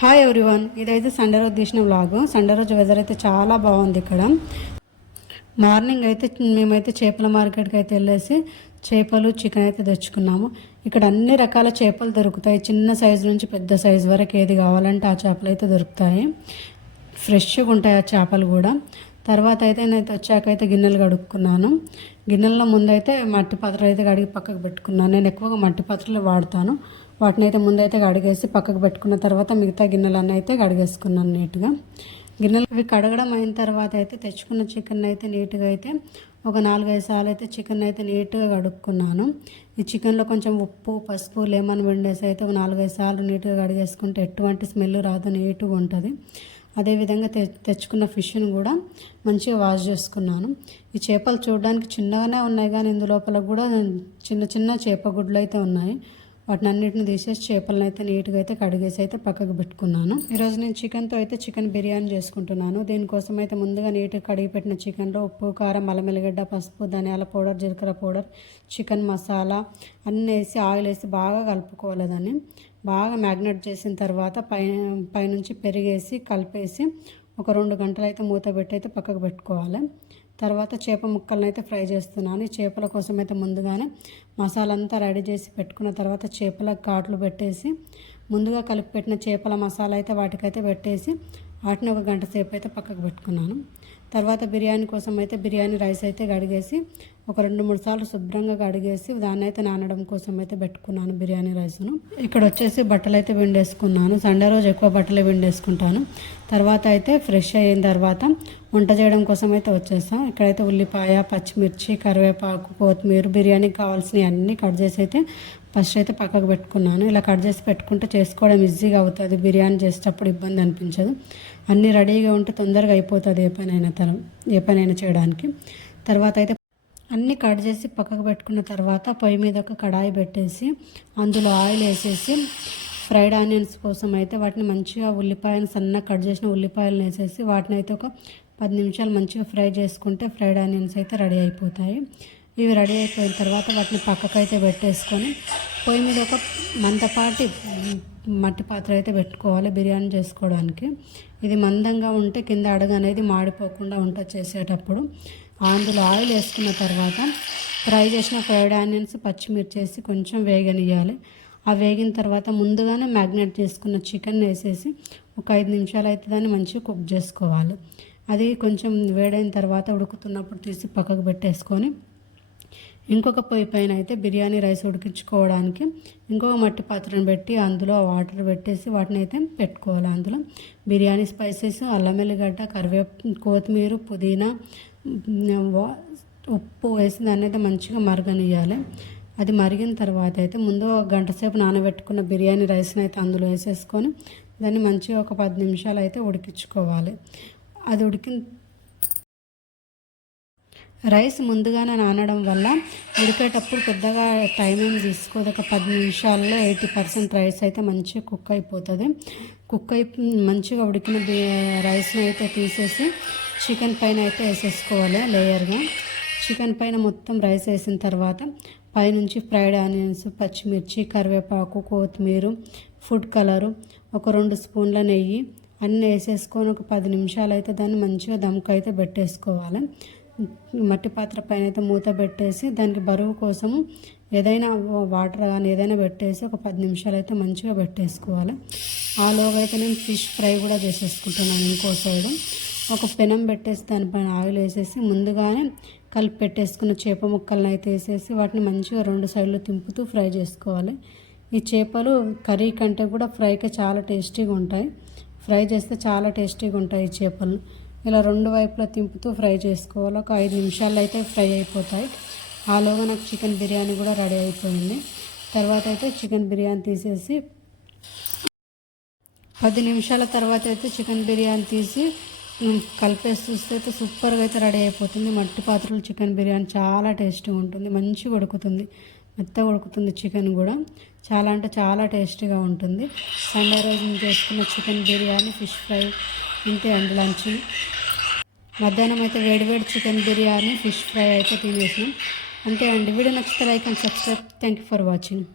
Hi everyone ఇదైతే Sunday రోజు తీసిన వ్లాగ్ సండే రోజు వెదర్ అయితే చాలా బాగుంది ఇక్కడ. మార్నింగ్ అయితే మేమైతే చేపల మార్కెట్కి అయితే వెళ్ళేసి చేపలు చికెన్ అయితే తెచ్చుకున్నాము. ఇక్కడ అన్ని రకాల చేపలు దొరుకుతాయి. చిన్న సైజు నుంచి పెద్ద సైజు వరకు ఏది కావాలంటే ఆ చేపలు అయితే దొరుకుతాయి. ఫ్రెష్గా ఉంటాయి ఆ చేపలు కూడా. తర్వాత అయితే నేను వచ్చాక అయితే గిన్నెలు కడుక్కున్నాను. గిన్నెల ముందు అయితే మట్టి పాత్రలు అయితే కడిగి పక్కకు పెట్టుకున్నాను. నేను ఎక్కువగా మట్టి పాత్రలు వాడతాను. వాటిని అయితే ముందైతే కడిగేసి పక్కకు పెట్టుకున్న తర్వాత మిగతా గిన్నెలన్నీ అయితే కడిగేసుకున్నాను నీట్గా. గిన్నెలు ఇవి కడగడం అయిన తర్వాత అయితే తెచ్చుకున్న చికెన్ అయితే నీట్గా అయితే ఒక నాలుగైదు సార్లు అయితే చికెన్ అయితే నీట్గా కడుక్కున్నాను. ఈ చికెన్లో కొంచెం ఉప్పు పసుపు లెమన్ వెండేసి అయితే ఒక నాలుగైదు సార్లు నీట్గా కడిగేసుకుంటే ఎటువంటి స్మెల్ రాదు నీట్గా ఉంటుంది. అదేవిధంగా తె తెచ్చుకున్న ఫిష్ని కూడా మంచిగా వాష్ చేసుకున్నాను. ఈ చేపలు చూడడానికి చిన్నగానే ఉన్నాయి కానీ ఇందులోపల కూడా చిన్న చిన్న చేప గుడ్లు అయితే ఉన్నాయి. వాటిని అన్నిటిని తీసేసి చేపలను అయితే నీట్గా అయితే కడిగేసి అయితే పక్కకు పెట్టుకున్నాను. ఈరోజు నేను చికెన్తో అయితే చికెన్ బిర్యానీ చేసుకుంటున్నాను. దీనికోసం అయితే ముందుగా నీట్గా కడిగి పెట్టిన చికెన్లో ఉప్పు కారం అల్లం ఎల్లిగడ్డ పసుపు ధనియాల పౌడర్ జీలకర్ర పౌడర్ చికెన్ మసాలా అన్నీ వేసి ఆయిల్ వేసి బాగా కలుపుకోవాలి దాన్ని బాగా మ్యాగ్నెట్ చేసిన తర్వాత పై పైనుంచి పెరిగేసి కలిపేసి ఒక రెండు గంటలు అయితే మూత పెట్టి అయితే పక్కకు పెట్టుకోవాలి. తర్వాత చేప ముక్కలను అయితే ఫ్రై చేస్తున్నాను. చేపల కోసం అయితే ముందుగానే మసాలా అంతా రెడీ చేసి పెట్టుకున్న తర్వాత చేపల ఘాట్లు పెట్టేసి ముందుగా కలిపి పెట్టిన చేపల మసాలా అయితే వాటికైతే పెట్టేసి వాటిని ఒక గంట సేపు అయితే పక్కకు పెట్టుకున్నాను. తర్వాత బిర్యానీ కోసం అయితే బిర్యానీ రైస్ అయితే కడిగేసి ఒక రెండు మూడు సార్లు శుభ్రంగా కడిగేసి దాన్ని అయితే నానడం కోసం అయితే పెట్టుకున్నాను బిర్యానీ రైస్ను. ఇక్కడ వచ్చేసి బట్టలు అయితే విండేసుకున్నాను. సండే రోజు ఎక్కువ బట్టలు విండేసుకుంటాను. తర్వాత అయితే ఫ్రెష్ అయిన తర్వాత వంట చేయడం కోసం అయితే వచ్చేసాం ఇక్కడైతే ఉల్లిపాయ పచ్చిమిర్చి కరివేపాకు కొత్తిమీర బిర్యానీకి కావాల్సినవి అన్నీ కట్ చేసి అయితే ఫస్ట్ అయితే పక్కకు పెట్టుకున్నాను. ఇలా కట్ చేసి పెట్టుకుంటే చేసుకోవడం ఈజీగా అవుతుంది. బిర్యానీ చేసేటప్పుడు ఇబ్బంది అనిపించదు. అన్నీ రెడీగా ఉంటే తొందరగా అయిపోతుంది ఏ పనైనా తరం ఏ పనైనా చేయడానికి. తర్వాత అయితే అన్నీ కట్ చేసి పక్కకు పెట్టుకున్న తర్వాత పొయ్యి మీద ఒక కడాయి పెట్టేసి అందులో ఆయిల్ వేసేసి ఫ్రైడ్ ఆనియన్స్ కోసం అయితే వాటిని మంచిగా ఉల్లిపాయలు సన్నగా కట్ చేసిన ఉల్లిపాయలను వేసేసి వాటిని అయితే ఒక పది నిమిషాలు మంచిగా ఫ్రై చేసుకుంటే ఫ్రైడ్ ఆనియన్స్ అయితే రెడీ అయిపోతాయి. ఇవి రెడీ అయిపోయిన తర్వాత వాటిని పక్కకైతే పెట్టేసుకొని పొయ్యి మీద ఒక మందపాటి మట్టి పాత్ర అయితే పెట్టుకోవాలి బిర్యానీ చేసుకోవడానికి. ఇది మందంగా ఉంటే కింద అడుగు అనేది మాడిపోకుండా ఉంటుంది చేసేటప్పుడు అందులో ఆయిల్ వేసుకున్న తర్వాత ఫ్రై చేసిన ఫ్రైడ్ ఆనియన్స్ పచ్చిమిర్చి వేసి కొంచెం వేగనియాలి ఆ వేగిన తర్వాత ముందుగానే మ్యాగ్నేట్ చేసుకున్న చికెన్ వేసేసి ఒక ఐదు నిమిషాలు అయితే దాన్ని మంచిగా కుక్ చేసుకోవాలి. అది కొంచెం వేడైన తర్వాత ఉడుకుతున్నప్పుడు తీసి పక్కకు పెట్టేసుకొని ఇంకొక పొయ్యి పైన అయితే బిర్యానీ రైస్ ఉడికించుకోవడానికి ఇంకొక మట్టి పాత్రను పెట్టి అందులో వాటర్ పెట్టేసి వాటిని అయితే పెట్టుకోవాలి అందులో. బిర్యానీ స్పైసెస్ అల్లం వెల్లిగడ్డ కరివేపు కొత్తిమీర పుదీనా ఉప్పు వేసి దాన్ని అయితే మంచిగా మరగనియాలి అది మరిగిన తర్వాత అయితే ముందు ఒక గంట సేపు నానబెట్టుకున్న బిర్యానీ రైస్ని అయితే అందులో వేసేసుకొని దాన్ని మంచిగా ఒక పది నిమిషాలు అయితే ఉడికించుకోవాలి. అది ఉడికిన రైస్ ముందుగానే నానడం వల్ల ఉడికేటప్పుడు పెద్దగా టైం ఏం తీసుకోదు. ఒక పది నిమిషాల్లో ఎయిటీ పర్సెంట్ రైస్ అయితే మంచిగా కుక్ అయిపోతుంది. కుక్ అయి మంచిగా ఉడికిన రైస్ని అయితే తీసేసి చికెన్ పైన అయితే వేసేసుకోవాలి లేయర్గా. చికెన్ పైన మొత్తం రైస్ వేసిన తర్వాత పైనుంచి ఫ్రైడ్ ఆనియన్స్ పచ్చిమిర్చి కరివేపాకు కొత్తిమీర ఫుడ్ కలరు ఒక రెండు స్పూన్ల నెయ్యి అన్నీ వేసేసుకొని ఒక పది నిమిషాలు అయితే దాన్ని మంచిగా దమ్కు అయితే పెట్టేసుకోవాలి. మట్టి పాత్ర పైన అయితే మూత పెట్టేసి దానికి బరువు కోసము ఏదైనా వాటర్ కానీ ఏదైనా పెట్టేసి ఒక పది నిమిషాలు అయితే మంచిగా పెట్టేసుకోవాలి. ఆలోగా అయితే నేను ఫిష్ ఫ్రై కూడా చేసేసుకుంటున్నాను ఇంకో సైడు. ఒక పెనం పెట్టేసి దానిపైన ఆయిల్ వేసేసి ముందుగానే కలిపి పెట్టేసుకున్న చేప ముక్కలను అయితే వేసేసి వాటిని మంచిగా రెండు సైడ్లు తింపుతూ ఫ్రై చేసుకోవాలి. ఈ చేపలు కర్రీ కంటే కూడా ఫ్రైకి చాలా టేస్టీగా ఉంటాయి. ఫ్రై చేస్తే చాలా టేస్టీగా ఉంటాయి ఈ చేపలు. ఇలా రెండు వైపులా తింపుతూ ఫ్రై చేసుకోవాలి. ఒక ఐదు నిమిషాలు అయితే ఫ్రై అయిపోతాయి. ఆలోగా నాకు చికెన్ బిర్యానీ కూడా రెడీ అయిపోయింది. తర్వాత అయితే చికెన్ బిర్యానీ తీసేసి పది నిమిషాల తర్వాత అయితే చికెన్ బిర్యానీ తీసి కలిపేసి చూస్తే అయితే సూపర్గా అయితే రెడీ అయిపోతుంది. మట్టి పాత్రలు చికెన్ బిర్యానీ చాలా టేస్టీగా ఉంటుంది. మంచిగా ఉడుకుతుంది. మెత్తగా ఉడుకుతుంది చికెన్ కూడా. చాలా అంటే చాలా టేస్టీగా ఉంటుంది. సండే రోజు చేసుకున్న చికెన్ బిర్యానీ ఫిష్ ఫ్రై ఇంతే అండి లంచ్. మధ్యాహ్నం అయితే వేడివేడి చికెన్ బిర్యానీ ఫిష్ ఫ్రై అయితే తినేసినాం. అంతే అండి. వీడియో నచ్చితే like and subscribe. Thank you for watching